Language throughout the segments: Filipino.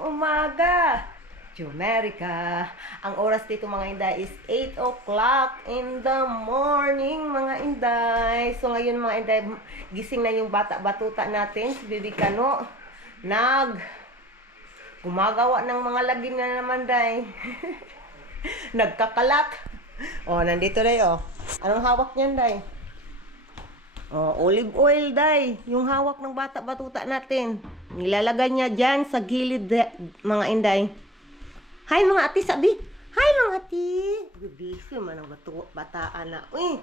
umaga, Jumerica. Ang oras dito mga inday is 8 o'clock in the morning mga inday. So ngayon mga inday, gising na yung bata-batuta natin, si Bibi Kano. Gumagawa ng mga lagim na naman day. Nagkakalat. Oh, nandito day oh. Anong hawak niyan day? Oh, olive oil day. Yung hawak ng bata-batuta natin. Nilalagay niya dyan sa gilid mga inday. Hi mga ati sabi. Hi mga ati. Busy man ang bataan na. Uy.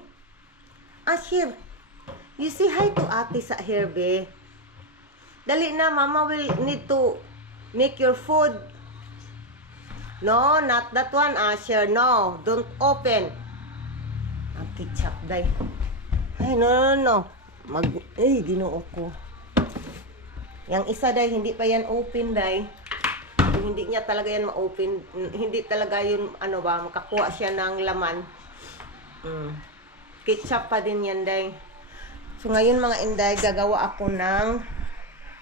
Ashir. You say hi to ati sa herbe. Dali na, mama will need to make your food. No, not that one, Asher. No, don't open. Ang ketchup, day. Ay, no. Ginoo ko. Yang isa, day, hindi pa yan open, day. Hindi niya talaga yan ma-open. Hindi talaga yun, makakuha siya ng laman. Ketchup pa din yan, day. So, ngayon, mga inday, gagawa ako ng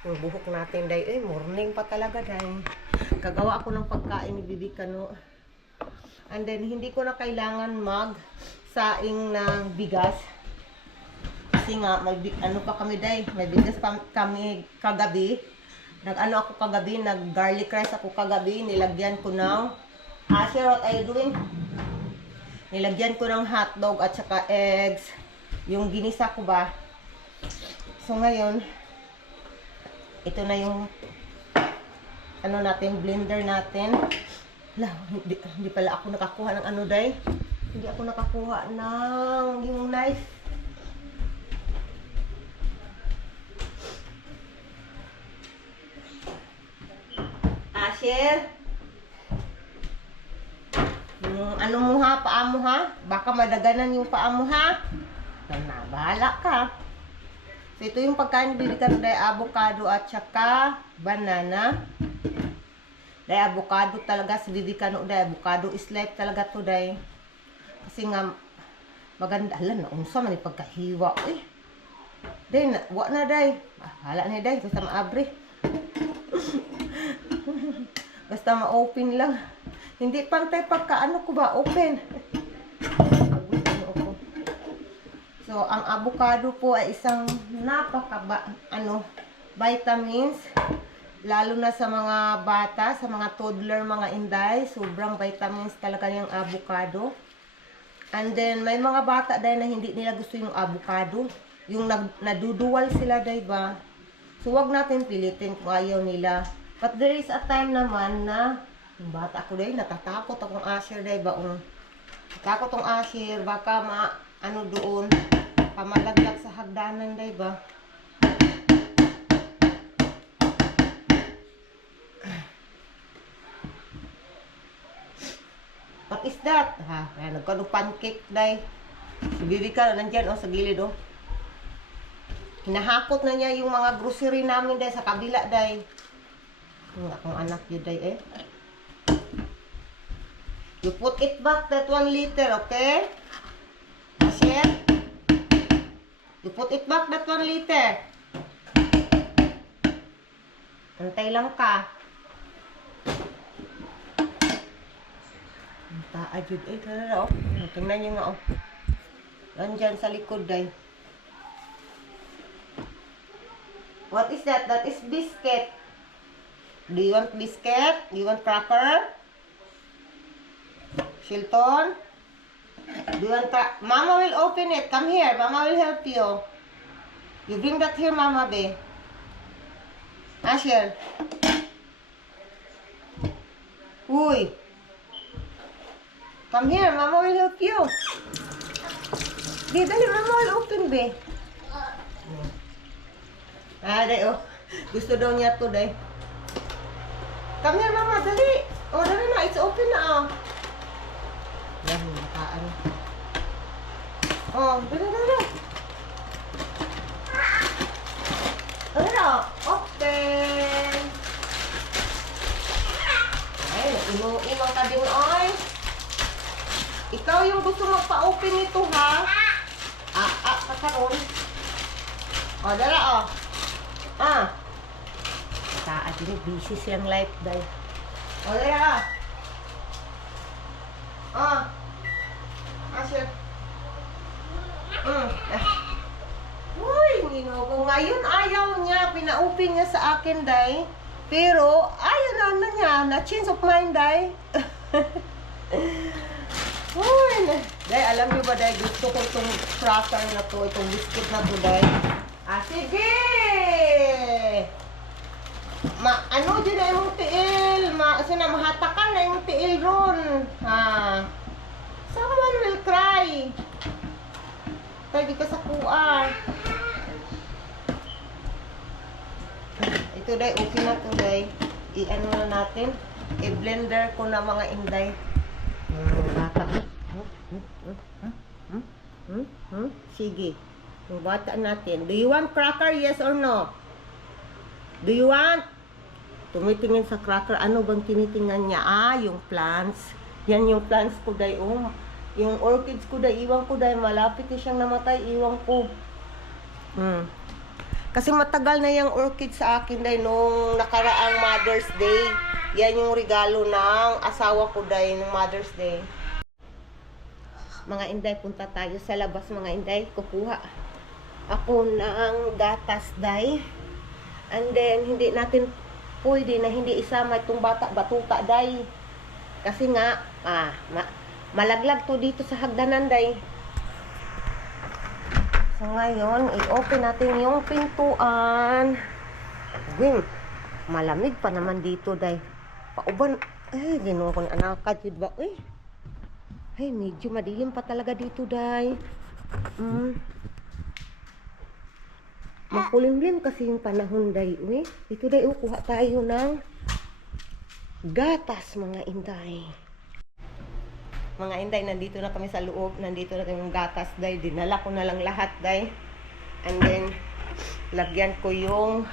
yung buhok natin, day. Morning pa talaga, day. Gagawa ako ng pagkain ni Bibi Kano. And then, hindi ko na kailangan mag-saing ng bigas. Kasi nga, pa kami, day. May bigas pa kami kagabi. Ako kagabi, nag-garlic rice ako kagabi. Nilagyan ko ng, Asher, what are you doing? Nilagyan ko ng hotdog at saka eggs. Yung ginisa ko ba? So, ngayon, ito na yung blender natin. Hindi pala ako nakakuha ng day. Hindi ako nakakuha ng yung knife. Asher. Yung mo ha, paa mo ha. Baka madaganan yung paa mo ha. Bahala ka. So, ito yung pagkain ni Bibi Kano, day, avocado at saka banana. Day, avocado talaga si Bibi Kano, day. Avocado is life talaga to, day. Kasi nga, maganda. Alam na, unsa man yung pagkahiwa. Day, wak na, day. Hala na, day. Basta maabre. Basta ma-open lang. Hindi pantay pagka ko ba, open. So, ang avocado po ay isang vitamins, lalo na sa mga bata, sa mga toddler, mga inday, sobrang vitamins talaga yung avocado. And then, may mga bata dahil na hindi nila gusto yung avocado, yung naduduwal sila, diba? So, wag natin pilitin kung ayaw nila. But there is a time naman na, yung bata ko dahil, natatakot akong Asher, diba? Natatakot akong Asher, baka doon, pamalaglag sa hagdanan, diba? What is that? Ayan, nagkano pancake, day. Si Bibi Kano, nandyan, sa gilid, Hinahakot na niya yung mga grocery namin, day, sa kabila, day. Yung akong anak yun, day, You put it back, that 1 liter, okay? Asher? You put it back, that 1 liter. Antay lang ka. Taajud. Tara, tingnan nyo nga, Nandyan sa likod, day. What is that? That is biscuit. Do you want biscuit? Do you want cracker? Shilton? Do you want Mama will open it. Come here. Mama will help you. You bring that here, Mama, be. Asher. Uy. Come here. Mama will help you. Be, dali. Mama will open, be. Day, Gusto daw niya to, day. Come here, Mama. Dali. Dali na. It's open na, Yan, nakaan. Dali. Open. Ay, inong ka din, Ikaw yung gusto magpa-open nito, ha? Kakaroon. Dala, bata. At busy silang life, day. O, day, ah. Asher. Uy, Ginoo. Ngayon ayaw niya. Pinaupin niya sa akin, day. Pero, ayaw na niya. Na-change of mind, day. Uy, day, alam niyo ba, day, gusto ko itong cracker na to, itong biscuit na to, day. Sige! Ano dyan na yung tiil? Mahatakan na yung tiil ron. Someone will cry. Tayo di ka sa kuha. Ito, day, okay na to, day. I-ano na natin. I-blender ko na mga inday. Bata. Sige. Yung bata natin. Do you want cracker? Yes or no? Do you want? Tumitingin sa cracker. Ano bang tinitingnan niya? Yung plants. Yan yung plants ko, day. Yung orchids ko, day. Iwan ko, day. Malapit na siyang namatay. Iwan ko. Kasi matagal na yung orchid sa akin, day. Nung nakaraang Mother's Day. Yan yung regalo ng asawa ko, day. Nung Mother's Day. Mga inday, punta tayo sa labas, mga inday. Kukuha ako ng gatas, day. And then, hindi natin pwede na hindi isama itong batuta, day. Kasi nga, malaglag to dito sa hagdanan, day. So, ngayon, i-open natin yung pintuan. Malamig pa naman dito, day. Pauban, Ginoo ko na anakad, yun ba? Medyo madilim pa talaga dito, day. Makulimlim kasi yung panahon, day. Dito, day, kuha tayo ng gatas, mga inday. Mga inday, nandito na kami sa loob. Nandito na yung gatas, day. Dinala ko na lang lahat, day. And then, lagyan ko yung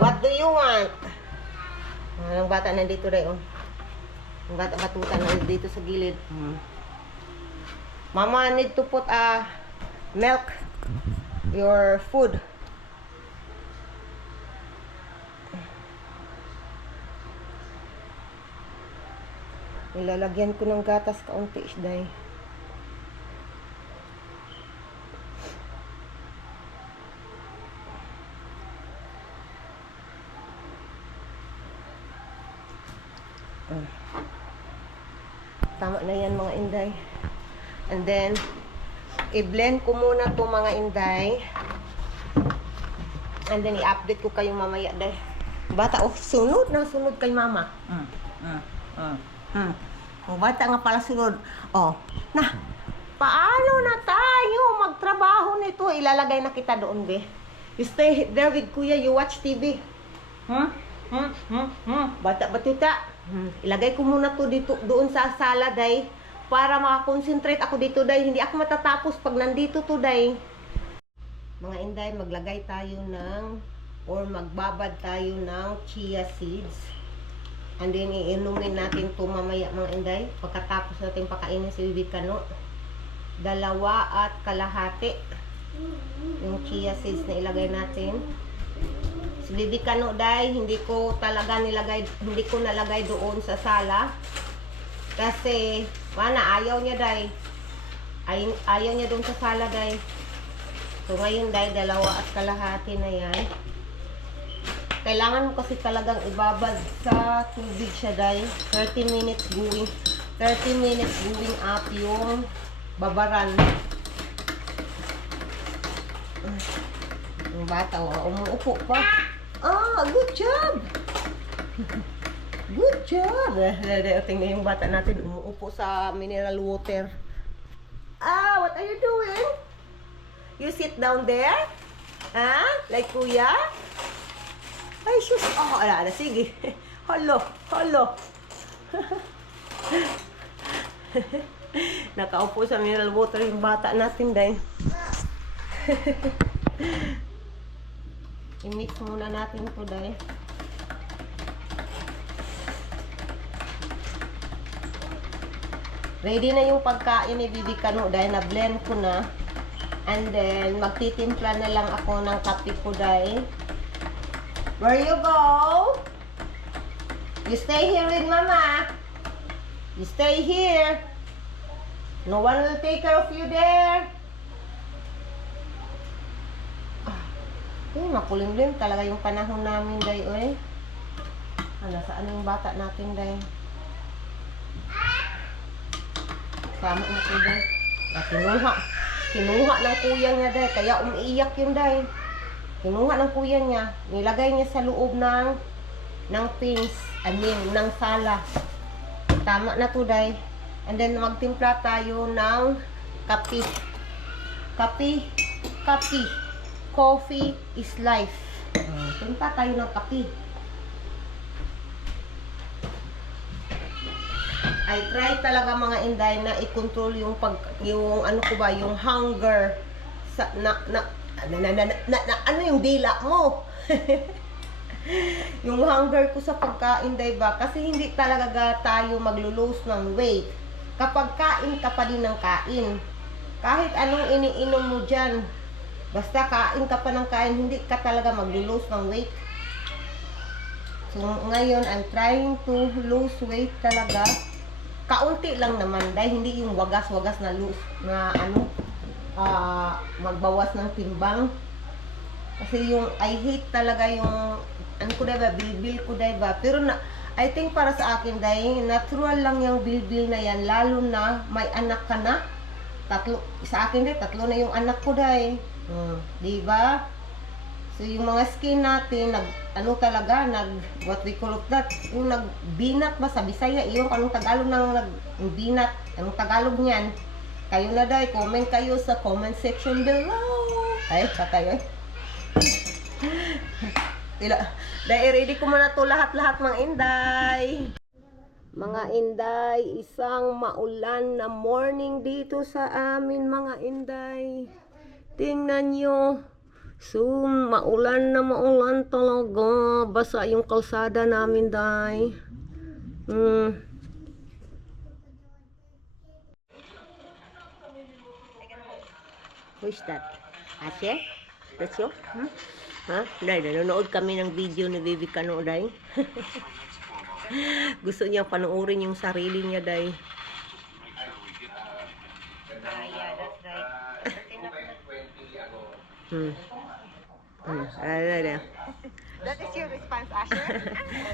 what do you want? Yung bata nandito, day, Yung batuta na dito sa gilid. Mama, need to put milk your food. Ilalagyan ko ng gatas kaunti, day. Tama na yan, mga inday. And then, i-blend ko muna to, mga inday. And then, i-update ko kayo mamaya, day. Bata, sunod na sunod kay mama. Bata nga pala sunod. Paano na tayo magtrabaho nito? Ilalagay na kita doon, be. You stay there with kuya, you watch TV. Bata, batuta. Ilagay ko muna to dito, doon sa sala, day. Para makakonsentrate ako dito, day. Hindi ako matatapos pag nandito to, day. Mga inday, maglagay tayo or magbabad tayo ng chia seeds. And then, iinumin natin to mamaya, mga inday. Pagkatapos natin pakainin si Bibi Kano. 2.5 yung chia seeds na ilagay natin. Si Bibi Kano, day, hindi ko nalagay doon sa sala. Kasi, ayaw niya, day. Ayaw niya doon sa sala, day. So, ngayon, day, 2.5 na yan. Kailangan mo kasi talagang ibabad sa tubig siya, day. 30 minutes going up yung babaran. Yung bata, umuupo pa. Good job! Good job! Tingnan yung bata natin, umuupo sa mineral water. What are you doing? You sit down there? Like kuya? Ay, sus! Ala, sige. Halo. Nakaupo sa mineral water yung bata natin, day. I-mix muna natin ito, day. Ready na yung pagkain ni Bibi Kano, day. Na-blend ko na. And then, magtitimpla na lang ako ng kape ko, day. Where you go? You stay here with Mama. You stay here. No one will take care of you there. Makulimlim talaga yung panahon namin, day, oy. Saan yung bata natin, day? Sama natin, day. Kinuha ng kuya niya, day. Kaya umiiyak yun, day. Kinuha ng kuya niya. Nilagay niya sa loob ng pins. Ng sala. Tama na to, day. And then, magtimpla tayo ng kape. Kape. Coffee is life. Timpla tayo ng kape. I try talaga mga inday na i-control yung yung hunger sa ano yung dila mo. Yung hunger ko sa pagkain, day ba? Kasi hindi talaga tayo maglo-lose ng weight. Kapag kain ka pa din ng kain. Kahit anong iniinom mo dyan, basta kain ka pa ng kain, hindi ka talaga maglo-lose ng weight. So, ngayon, I'm trying to lose weight talaga. Kaunti lang naman, dahil hindi yung wagas-wagas na magbawas ng timbang. Kasi yung, I hate talaga yung, bilbil ko, diba? Pero I think para sa akin, dahil natural lang yung bilbil na yan, lalo na may anak ka na. Sa akin, tatlo na yung anak ko, dahil. Diba? So, yung mga skin natin, what we call that, yung nagbinat ba sa Bisaya, yung anong Tagalog ng nagbinat, anong Tagalog niyan? Kayo na dahil, comment kayo sa comment section below. Ay, patay, Dahil ready ko muna to lahat-lahat mga inday. Mga inday, isang maulan na morning dito sa amin mga inday. Tingnan nyo. So, maulan talaga. Basa yung kalsada namin, day. Who's that? Ashe? That's you? Ha? Day, nanonood kami ng video ni Baby Kano, day. Gusto niya panoorin yung sarili niya, day. Yeah, that's right. That is your response, Asher?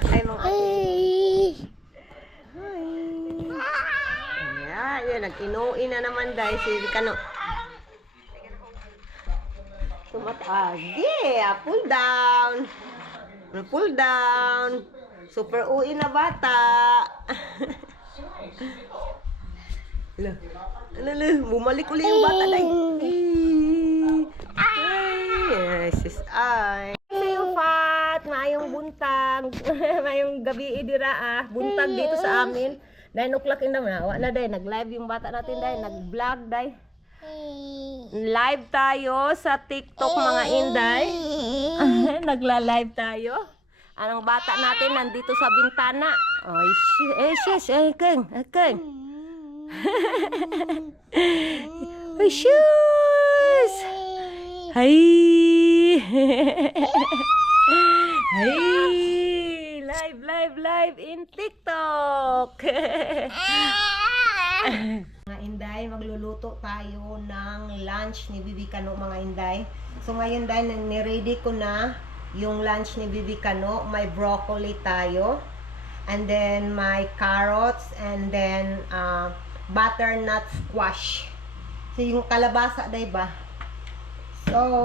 Ay, mga Hi! Yan, nag-inuin na naman, day. Si Kano. Tumatagi. Pull down. Super uwi na bata. Bumalik ulit yung bata, day. Yes, ay. Yung fat, mayong buntag. Mayong gabi idira buntag dito sa amin. 9 o'clock in the morning. Wala day, nag-live yung bata natin, day. Nag-vlog, day. Live tayo sa TikTok mga inday. Nagla-live tayo. Anong bata natin nandito sa bintana. Ay, shush. Akeng. Ay, shush. Hi. Live in TikTok. Mga inday, magluluto tayo ng lunch ni Bibi Kano mga inday. So ngayon day, ni-ready ko na yung lunch ni Bibi Kano. May broccoli tayo. And then may carrots. And then butternut squash. So yung kalabasa day ba? So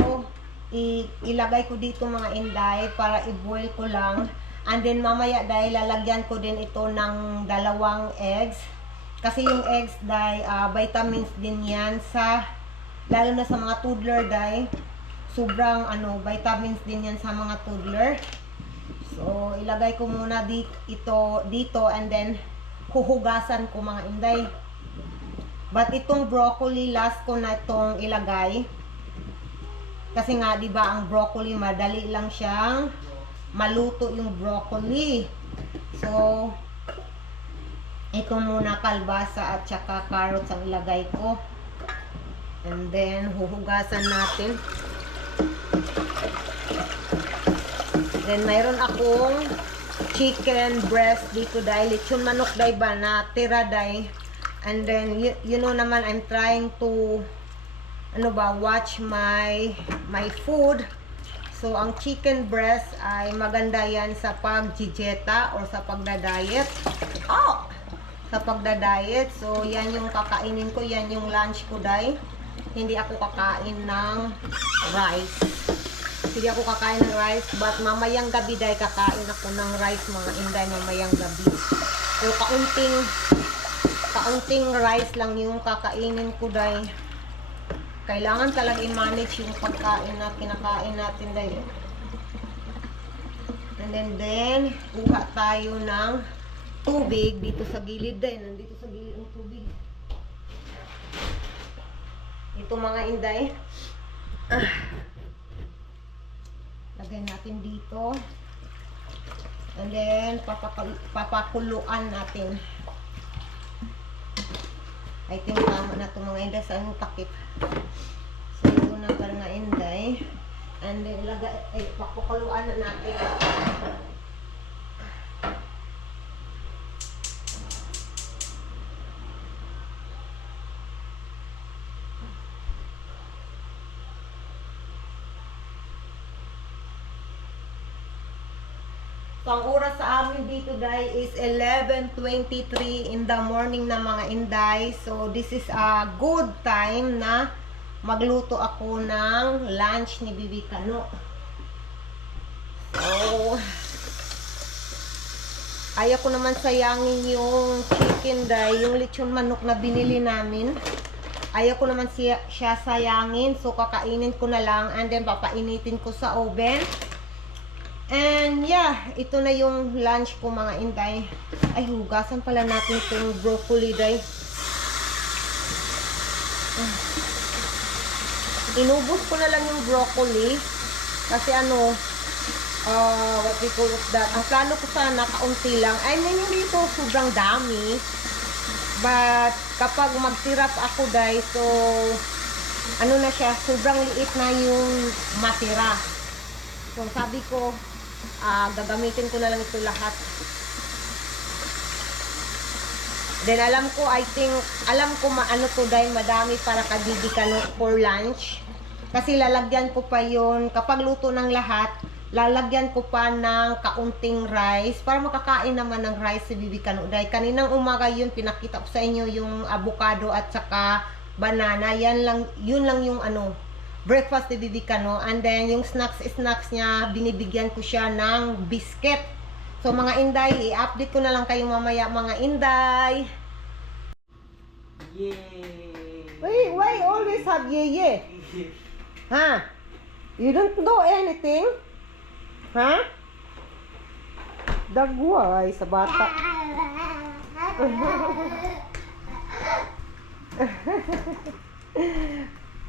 ilagay ko dito mga inday para i-boil ko lang. And then mamaya day, lalagyan ko din ito ng 2 eggs. Kasi yung eggs, day, vitamins din yan lalo na sa mga toddler, day. Sobrang, vitamins din yan sa mga toddler. So, ilagay ko muna dito, and then, huhugasan ko mga inday. But itong broccoli, last ko na itong ilagay. Kasi nga, di ba ang broccoli, madali lang siyang maluto yung broccoli. So, ito muna kalbasa at saka carrots ang ilagay ko. And then, huhugasan natin. Then, mayroon akong chicken breast dito dahil lechon manok dahil ba na tira dahil. And then, you know naman, I'm trying to watch my food. So, ang chicken breast ay maganda yan sa pag-jijeta or sa pagda-diet. Sa pagda-diet. So, yan yung kakainin ko. Yan yung lunch ko, day. Hindi ako kakain ng rice. Hindi ako kakain ng rice. But mamayang gabi, day, kakain ako ng rice, mga inday, mamayang gabi. So, kaunting rice lang yung kakainin ko, day. Kailangan talaga i-manage yung pagkain na kinakain natin, day. And then, kuha tayo ng tubig dito sa gilid, day. Nandito sa gilid ng tubig. Ito, mga inday. Lagay natin dito. And then, papakuluan natin. I think tama na ito, mga inday, sa anong takip. So, ito na para nga inday. And then, papakuluan na natin. So, ang oras sa amin dito, day, is 11:23 in the morning na, mga inday. So, this is a good time na magluto ako ng lunch ni Bibi Kano. So, ayaw ko naman sayangin yung chicken, day, yung lechon manok na binili namin. Ayaw ko naman siya sayangin. So, kakainin ko na lang and then papainitin ko sa oven. And yeah, ito na yung lunch ko, mga inday. Ay, hugasan pala natin itong broccoli, day. Inubos ko na lang yung broccoli. Kasi what we call that. Ang plano ko sana, kaunti lang. I mean, hindi ito sobrang dami. But, kapag mag-syrup ako, day, so, na siya, sobrang liit na yung matira. So, sabi ko, gagamitin ko na lang ito lahat. Then alam ko to, dahil madami para kay Bibi Kano for lunch. Kasi lalagyan ko pa yun, kapag luto ng lahat, lalagyan ko pa ng kaunting rice para makakain naman ng rice si Bibi Kano. Dahil kaninang umaga yun, pinakita ko sa inyo yung avocado at saka banana. Yun lang yung breakfast ni Bibi Kano. And then, yung snacks niya, binibigyan ko siya ng biscuit. So, mga inday, i-update ko na lang kayo mamaya, mga inday. Yay! Why always have yeye? Ha? You don't do anything? Ha? Dagwa ay sa bata.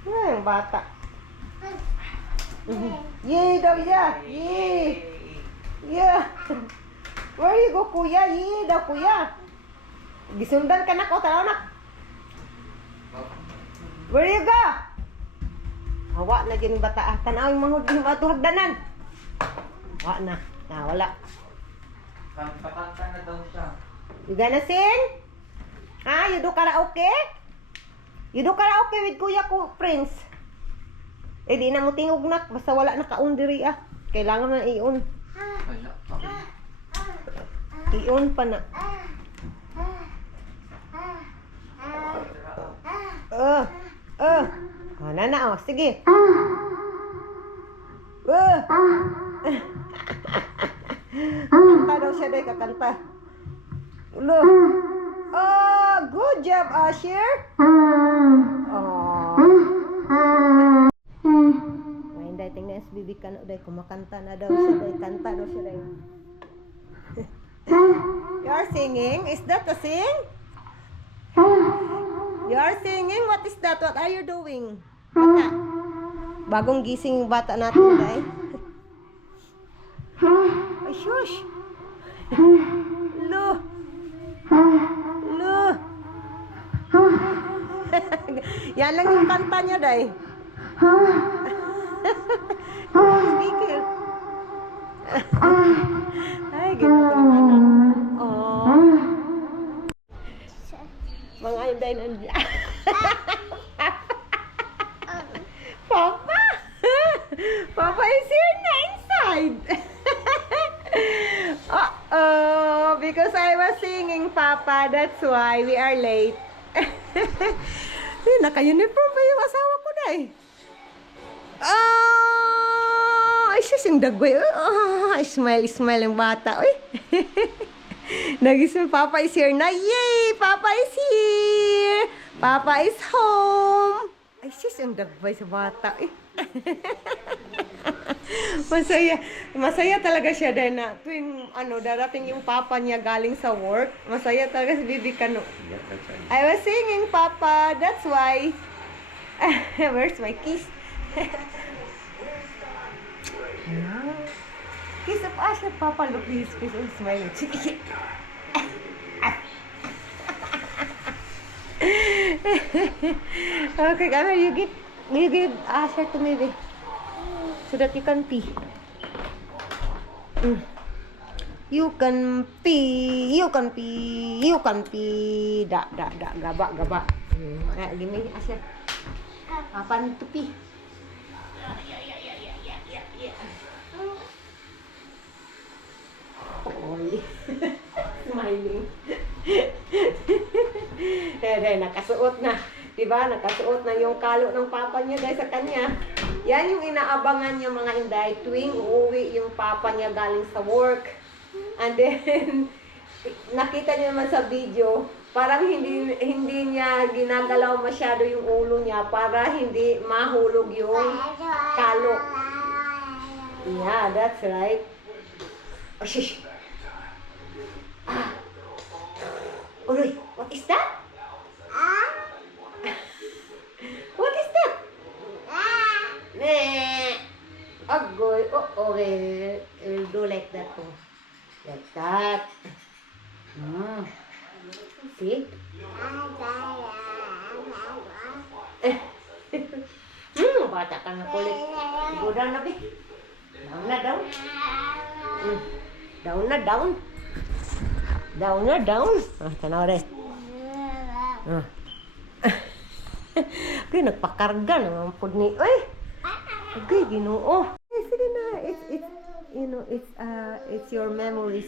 Ang bata. Yay daw, yeah. Yay. Yeah. Where you go, kuya? Yay daw, kuya. Gisundan ka na ko, tanaw na. Where you go? Hawa na dyan yung bata. Tanaw yung mga hagdanan. Hawa na. Wala. Kakanta na daw siya. You gonna sing? Ha? You do karaoke? You do karaoke with kuya ko, Prince. Di na mo tingog nak. Basta wala na kaon diri ah. Kailangan na iyon. Wala pa. Iyon pa na. Na. Sige. Kanta daw siya, day, kakanta. Look. Oh, good job, Asher. Ngayon, day, tingnan si Bibi Kano, day, kumakanta na daw siya, day, kanta daw siya, day. You are singing? Is that a sing? You are singing? What is that? What are you doing? Bata. Bagong gising yung bata natin, day. Ay, shush. Lo. Yan lang yung kanta niya, day. Speaker. Ay, ginawa ko ng anak. Oh. Mga inday nandiyan. Papa! Papa is here na inside. Uh-oh, because I was singing, Papa, that's why we are late. Naka-uniform pa yung asawa ko na eh. Ay, sis, yung dagway. Smile yung bata. Uy. Nagising, Papa is here na. Yay! Papa is here! Papa is home! Ay, sis, yung dagway sa bata. Uy. Masaya talaga siya dahil na tuwing darating yung papa niya galing sa work. Masaya talaga si Bibi Kano. I was singing, Papa, that's why. Where's my kiss? Kiss of Asher, Papa, look his face, oh, smiling. Okay, come here, you give Asher to me, babe. So that you can pee. You can pee. Da. Gaba. Give me, Asher. Papa need to pee. Oy. Smiling. Nakasuot na. Diba? Nakasuot na yung kalo ng papa niya dahil sa kanya. Yan yung inaabangan niya mga inday tuwing uuwi yung papa niya galing sa work. And then, nakita niyo naman sa video, parang hindi niya ginagalaw masyado yung ulo niya para hindi mahulog yung kalo. Yeah, that's right. Oh, shush. Uy, what is that? What is that? Agoy. We'll do like that. Oh. Like that. See? Bata ka na kulit. Go down na, be. Down. Down. Tanaw rin. Okay, nagpakarga naman po ni. Uy! Okay, Ginoo. Sige na. It's your memories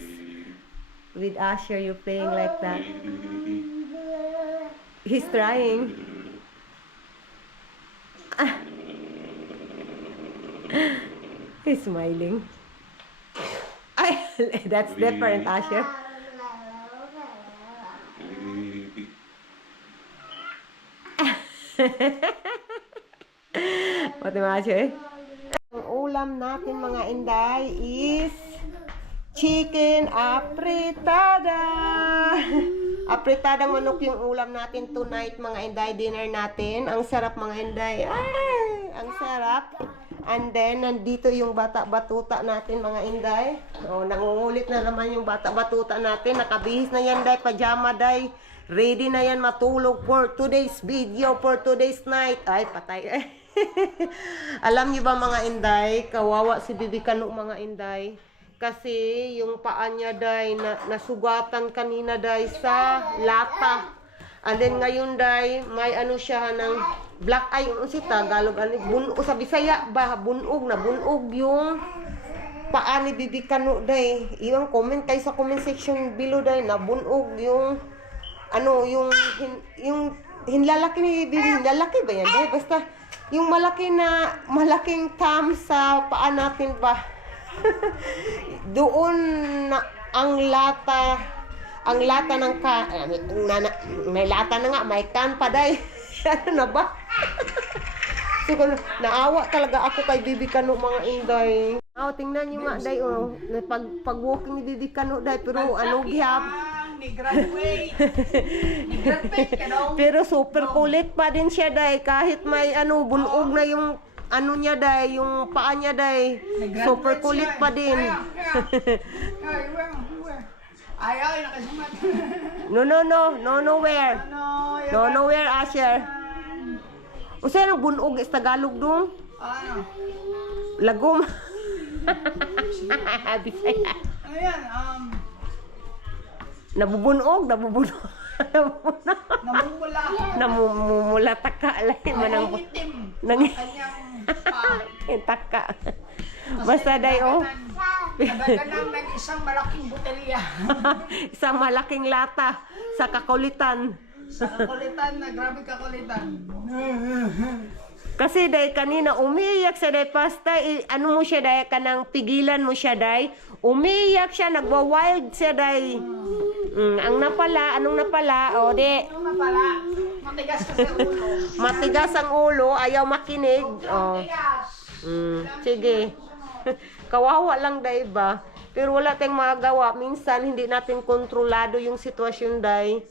with Asher. You're playing like that. He's trying. He's smiling. That's different, Asher. What am I saying? Ang ulam natin mga inday is chicken apritada. Apritadang manok yung ulam natin tonight mga inday. Dinner natin. Ang sarap mga inday. Ay, ang sarap. And then, nandito yung bata-batuta natin mga inday. O, nangungulit na naman yung bata-batuta natin. Nakabihis na yan day, pajama day. Ready na yan matulog for today's video, for today's night. Ay, patay. Alam niyo ba mga inday, kawawa si Bibi Kano mga inday. Kasi yung paa niya day, nasugatan kanina day sa lata. And then ngayon day, may ano siya ng black eye, si Tagalog, bunog sa Bisaya ba, bunog yung paa ni Bibi Kano day. Yung comment kayo sa comment section below day, na bunog yung yung hinlalaki ni Bibi, hinlalaki ba yan day? Basta yung malaking thumb sa paa natin ba. Doon na ang lata ng may lata na nga, may can pa day. Ano na ba? So, naawa talaga ako kay Bibi Kano mga inday. Tingnan niyo nga day, pag walking ni Bibi Kano day, pero gihap. Ni-graduate ka daw. Pero super kulit pa din siya day, kahit may bunog na yung niya day, yung paa niya day. Super kulit pa din. Ayaw, nakasumat. Nowhere. Nowhere, Asher. Usay nang bunog is Tagalog dong. Ano? Lagom. Bisaya. Ayan, Nabubunog. namumula. Namumula taka alay manang Nangingitim. nang Kanyang pa. taka. Basta day oh. Nagaganang ng isang malaking botelya. Isang malaking lata sa kakulitan. Sa kakulitan na, grabe kakulitan. Kasi day kanina umiyak siya day pasta ano mo siya day kanang pigilan mo siya day umiyak siya nagwa-wild siya day. Anong napala o di Ano na pala? Matigas kasi ang ulo. matigas ang ulo ayaw makinig. Oh. Matigas. Sige. Kawawa lang day ba? Pero wala tayong magagawa. Minsan hindi natin kontrolado yung sitwasyon day.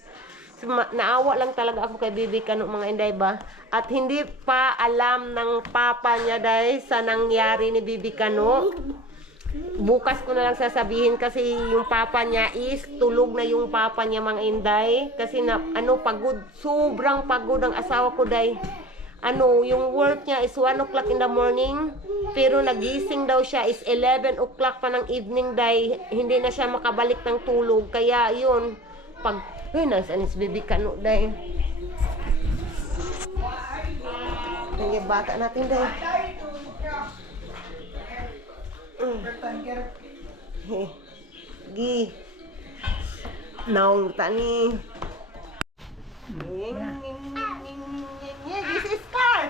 Naawa lang talaga ako kay Bibi Kano mga inday ba? At hindi pa alam ng papa niya day sa nangyari ni Bibi Kano. Bukas ko na lang sasabihin kasi yung papa niya is tulog na yung papa niya mga inday. Kasi pagod, sobrang pagod ang asawa ko day. Yung work niya is 1 o'clock in the morning. Pero nagising daw siya is 11 o'clock pa ng evening day. Hindi na siya makabalik ng tulog. Kaya yun, nasaan is Bibi Kano day. Yung bata natin day. Gi. Naong tani. This is car.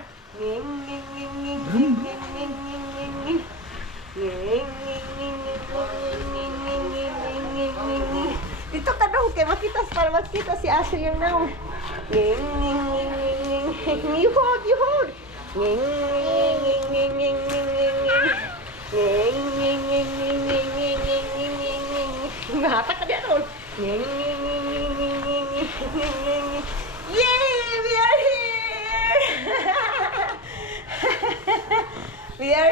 Dito ka daw kay makita si Ashley yung naong. You hold. Ngata ka diyan on. Yay! We are here! We are